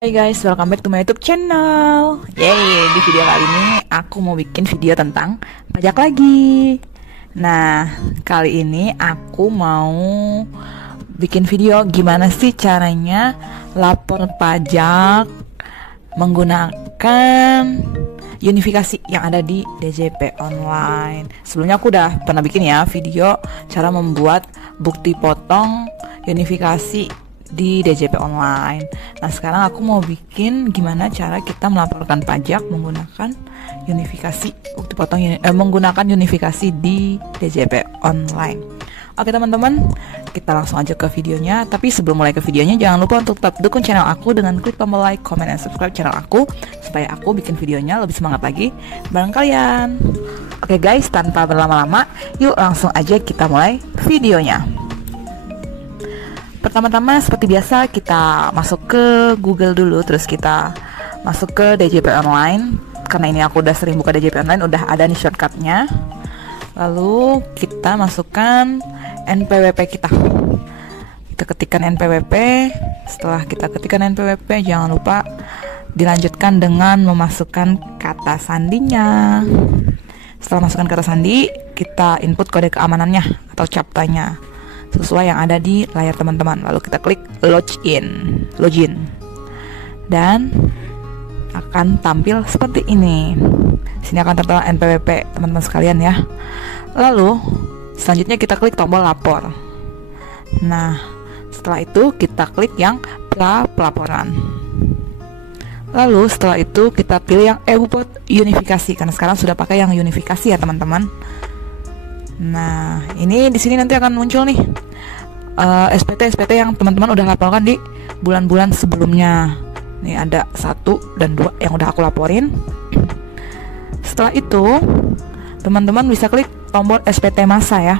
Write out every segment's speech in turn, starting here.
Hai guys, welcome back to my YouTube channel. Yeay, di video kali ini aku mau bikin video tentang pajak lagi. Nah, kali ini aku mau bikin video gimana sih caranya lapor pajak menggunakan unifikasi yang ada di DJP Online. Sebelumnya aku udah pernah bikin ya video cara membuat bukti potong unifikasi di DJP Online. Nah, sekarang aku mau bikin gimana cara kita melaporkan pajak menggunakan unifikasi bukti potong menggunakan unifikasi di DJP Online. Oke teman-teman, kita langsung aja ke videonya. Tapi sebelum mulai ke videonya, jangan lupa untuk tetap dukung channel aku dengan klik tombol like, comment, dan subscribe channel aku supaya aku bikin videonya lebih semangat lagi bareng kalian. Oke guys, tanpa berlama-lama, yuk langsung aja kita mulai videonya. Pertama-tama seperti biasa kita masuk ke Google dulu, terus kita masuk ke DJP Online. Karena ini aku udah sering buka DJP Online, udah ada nih shortcutnya. Lalu kita masukkan NPWP kita. Kita ketikkan NPWP. Setelah kita ketikkan NPWP, jangan lupa dilanjutkan dengan memasukkan kata sandinya. Setelah masukkan kata sandi, kita input kode keamanannya atau captanya sesuai yang ada di layar teman-teman. Lalu kita klik login, dan akan tampil seperti ini. Sini akan tertera NPWP teman-teman sekalian ya. Lalu selanjutnya kita klik tombol lapor. Nah, setelah itu kita klik yang pelaporan. Lalu setelah itu kita pilih yang e-bupot unifikasi, karena sekarang sudah pakai yang unifikasi ya teman-teman. Nah, ini di sini nanti akan muncul nih SPT yang teman-teman udah laporkan di bulan-bulan sebelumnya. Nih ada 1 dan 2 yang udah aku laporin. Setelah itu, teman-teman bisa klik tombol SPT masa ya.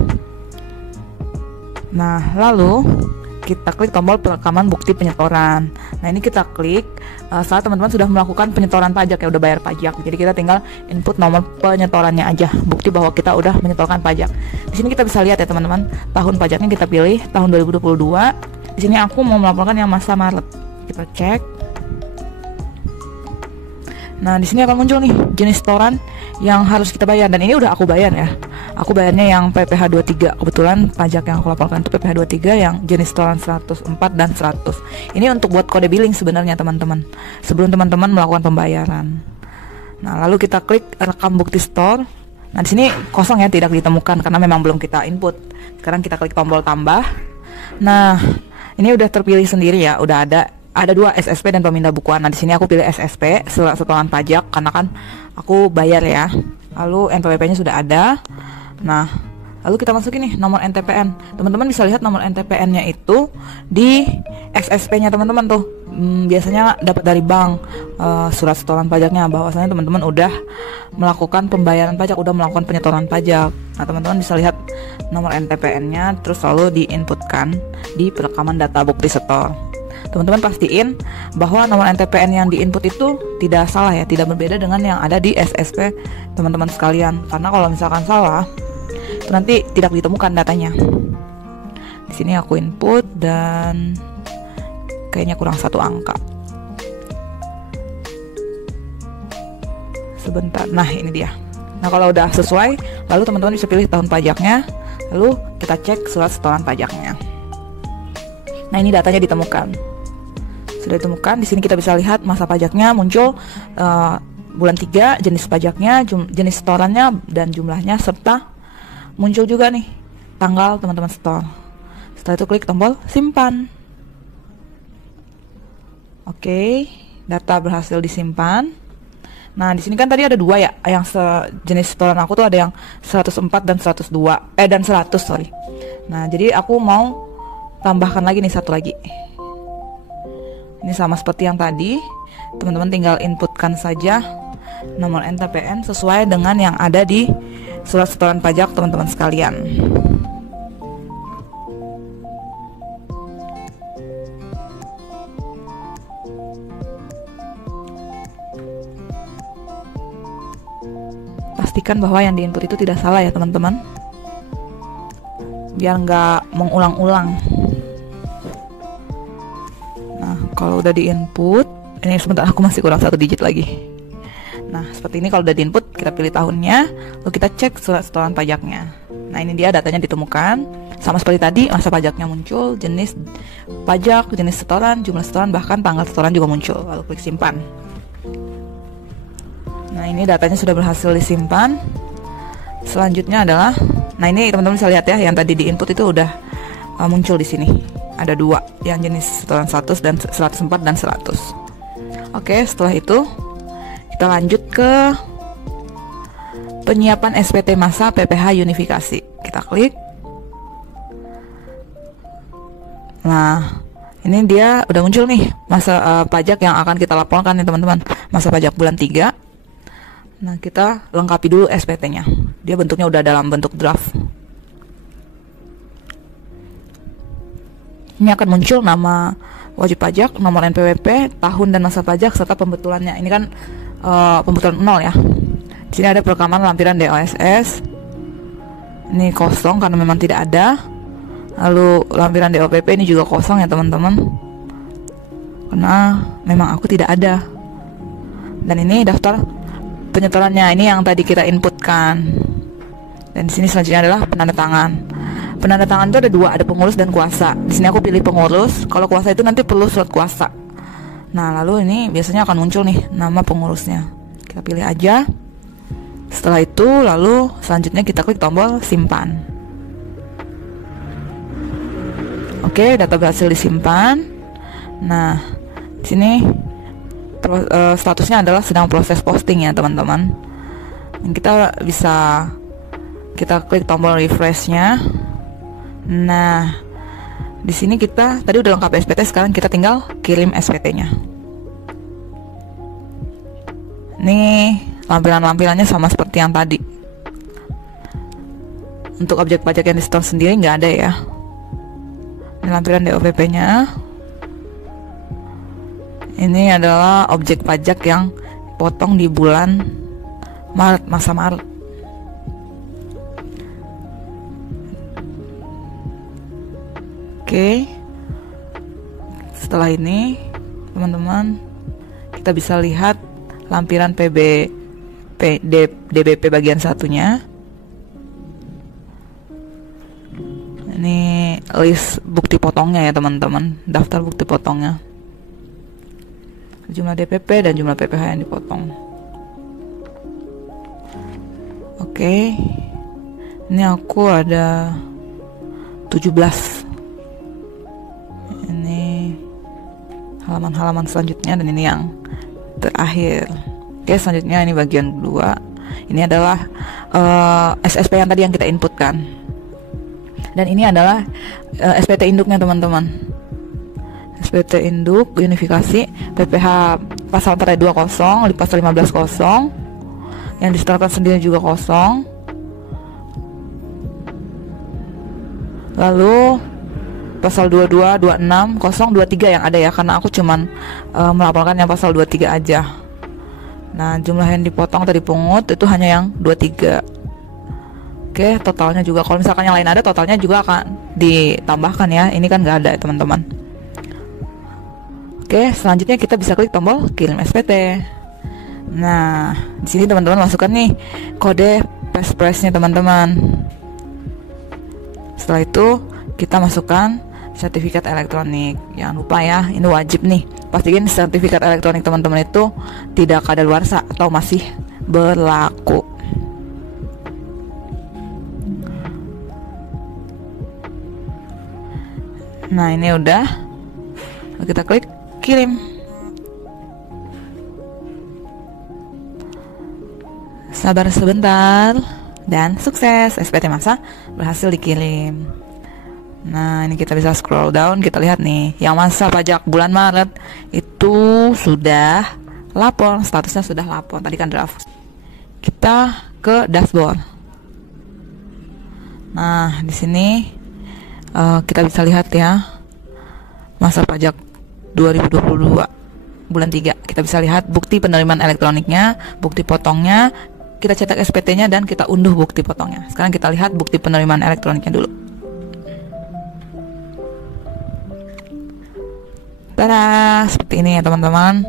Nah, lalu kita klik tombol perekaman bukti penyetoran. Nah, ini kita klik saat teman-teman sudah melakukan penyetoran pajak ya, udah bayar pajak. Jadi kita tinggal input nomor penyetorannya aja, bukti bahwa kita udah menyetorkan pajak. Di sini kita bisa lihat ya teman-teman, tahun pajaknya kita pilih tahun 2022. Di sini aku mau melaporkan yang masa Maret. Kita cek. Nah, di sini akan muncul nih jenis setoran yang harus kita bayar, dan ini udah aku bayar ya. Aku bayarnya yang PPh 23. Kebetulan pajak yang aku laporkan itu PPh 23 yang jenis setoran 104 dan 100. Ini untuk buat kode billing sebenarnya teman-teman, sebelum teman-teman melakukan pembayaran. Nah, lalu kita klik rekam bukti store. Nah, di sini kosong ya, tidak ditemukan karena memang belum kita input. Sekarang kita klik tombol tambah. Nah, ini udah terpilih sendiri ya, udah ada 2 SSP dan pemindah bukuan. Nah, di sini aku pilih SSP, surat setoran pajak, karena kan aku bayar ya. Lalu NPWP-nya sudah ada. Nah, lalu kita masukin nih nomor NTPN. Teman-teman bisa lihat nomor NTPN-nya itu di SSP-nya teman-teman tuh. Biasanya dapat dari bank surat setoran pajaknya, bahwasanya teman-teman udah melakukan pembayaran pajak, udah melakukan penyetoran pajak. Nah, teman-teman bisa lihat nomor NTPN-nya, terus lalu diinputkan di perekaman data bukti setor. Teman-teman pastiin bahwa nomor NTPN yang diinput itu tidak salah ya, tidak berbeda dengan yang ada di SSP teman-teman sekalian. Karena kalau misalkan salah, itu nanti tidak ditemukan datanya. Di sini aku input dan kayaknya kurang 1 angka. Sebentar. Nah, ini dia. Nah, kalau udah sesuai, lalu teman-teman bisa pilih tahun pajaknya, lalu kita cek surat setoran pajaknya. Nah, ini datanya ditemukan. Sudah ditemukan. Di sini kita bisa lihat masa pajaknya muncul bulan 3, jenis pajaknya, jenis setorannya dan jumlahnya, serta muncul juga nih tanggal teman-teman setor. Setelah itu klik tombol simpan. Oke, data berhasil disimpan. Nah, di sini kan tadi ada 2 ya, yang jenis setoran aku tuh ada yang 104 dan 102 dan 100, sorry. Nah, jadi aku mau tambahkan lagi nih 1 lagi. Ini sama seperti yang tadi, teman-teman tinggal inputkan saja nomor NTPN sesuai dengan yang ada di surat setoran pajak teman-teman sekalian. Pastikan bahwa yang diinput itu tidak salah ya teman-teman, biar nggak mengulang-ulang. Kalau udah di input, Ini sebentar, aku masih kurang 1 digit lagi. Nah, seperti ini kalau udah di input, kita pilih tahunnya, lalu kita cek surat setoran pajaknya. Nah, ini dia datanya ditemukan. Sama seperti tadi, masa pajaknya muncul, jenis pajak, jenis setoran, jumlah setoran, bahkan tanggal setoran juga muncul. Lalu klik simpan. Nah, ini datanya sudah berhasil disimpan. Selanjutnya adalah, nah ini teman-teman bisa lihat ya, yang tadi di input itu udah muncul di sini. Ada 2, yang jenis setoran 100 dan 104 dan 100. Oke, setelah itu kita lanjut ke penyiapan SPT masa PPh unifikasi. Kita klik. Nah, ini dia udah muncul nih masa pajak yang akan kita laporkan nih teman-teman. Masa pajak bulan 3. Nah, kita lengkapi dulu SPT-nya. Dia bentuknya udah dalam bentuk draft. Ini akan muncul nama wajib pajak, nomor NPWP, tahun dan masa pajak, serta pembetulannya. Ini kan pembetulan 0 ya. Di sini ada perekaman lampiran DOSS. Ini kosong karena memang tidak ada. Lalu lampiran DOPP ini juga kosong ya teman-teman, karena memang aku tidak ada. Dan ini daftar penyetorannya, ini yang tadi kita inputkan. Dan di sini selanjutnya adalah penanda tangan. Penanda tangan itu ada 2, ada pengurus dan kuasa. Di sini aku pilih pengurus. Kalau kuasa itu nanti perlu surat kuasa. Nah, lalu ini biasanya akan muncul nih nama pengurusnya. Kita pilih aja. Setelah itu, lalu selanjutnya kita klik tombol simpan. Oke, data berhasil disimpan. Nah, di sini statusnya adalah sedang proses posting ya teman-teman. Kita bisa klik tombol refresh-nya. Nah, di sini kita tadi udah lengkap SPT, sekarang kita tinggal kirim SPT-nya. Nih, lampiran-lampirannya sama seperti yang tadi. Untuk objek pajak yang di store sendiri nggak ada ya. Ini lampiran DOPP-nya. Ini adalah objek pajak yang potong di bulan Maret, masa Maret. Oke. Setelah ini, teman-teman, kita bisa lihat lampiran DBP bagian satunya. Ini list bukti potongnya ya teman-teman, daftar bukti potongnya. Jumlah DPP dan jumlah PPh yang dipotong. Oke. Ini aku ada 17. Ini halaman-halaman selanjutnya dan ini yang terakhir. Oke, selanjutnya ini bagian kedua. Ini adalah SSP yang tadi yang kita inputkan. Dan ini adalah SPT induknya teman-teman. SPT induk unifikasi PPh pasal 420 pasal 15 kosong, yang disetorkan sendiri juga kosong. Lalu pasal 22, 26, 023 yang ada ya, karena aku cuman melaporkan yang pasal 23 aja. Nah, jumlah yang dipotong atau dipungut itu hanya yang 23. Oke, totalnya juga kalau misalkan yang lain ada, totalnya juga akan ditambahkan ya. Ini kan nggak ada teman-teman. Oke, selanjutnya kita bisa klik tombol kirim SPT. Nah, di sini teman-teman masukkan nih kode passphrase-nya teman-teman. Setelah itu kita masukkan sertifikat elektronik. Jangan lupa ya, ini wajib nih. Pastiin sertifikat elektronik teman-teman itu tidak kadaluarsa atau masih berlaku. Nah, ini udah. Kita klik kirim. Sabar sebentar dan sukses, SPT masa berhasil dikirim. Nah, ini kita bisa scroll down, kita lihat nih, yang masa pajak bulan Maret itu sudah lapor, statusnya sudah lapor, tadi kan draft. Kita ke dashboard. Nah, di sini kita bisa lihat ya, masa pajak 2022 bulan 3. Kita bisa lihat bukti penerimaan elektroniknya, bukti potongnya, kita cetak SPT-nya dan kita unduh bukti potongnya. Sekarang kita lihat bukti penerimaan elektroniknya dulu. Tada, seperti ini ya teman-teman.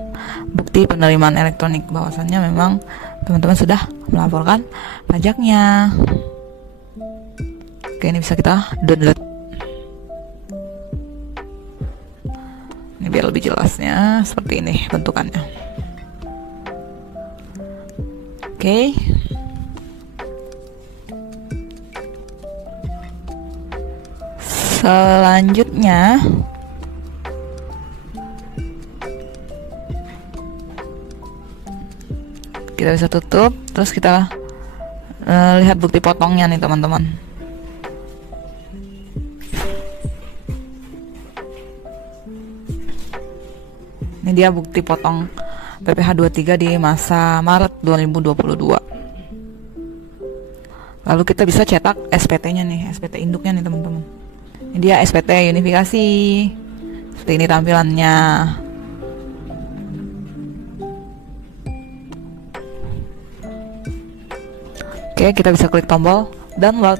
bukti penerimaan elektronik bahwasannya memang teman-teman sudah melaporkan pajaknya. Oke, ini bisa kita download. Ini biar lebih jelasnya seperti ini bentukannya. Oke. Selanjutnya kita bisa tutup, terus kita lihat bukti potongnya nih teman-teman. Ini dia bukti potong PPh 23 di masa Maret 2022. Lalu kita bisa cetak SPT-nya nih, SPT induknya nih teman-teman. Ini dia SPT unifikasi. Seperti ini tampilannya. Oke, kita bisa klik tombol download.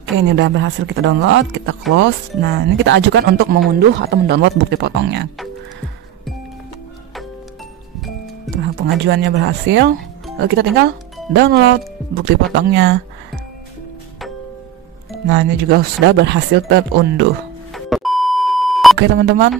Oke, ini udah berhasil kita download, kita close. Nah, ini kita ajukan untuk mengunduh atau mendownload bukti potongnya. Nah, pengajuannya berhasil, lalu kita tinggal download bukti potongnya. Nah, ini juga sudah berhasil terunduh. Oke teman-teman,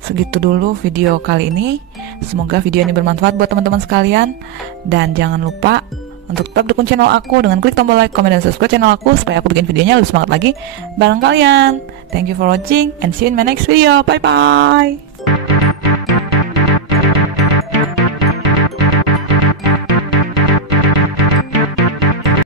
segitu dulu video kali ini. Semoga video ini bermanfaat buat teman-teman sekalian. Dan jangan lupa untuk tetap dukung channel aku dengan klik tombol like, komen, dan subscribe channel aku supaya aku bikin videonya lebih semangat lagi bareng kalian. Thank you for watching and see you in my next video. Bye bye.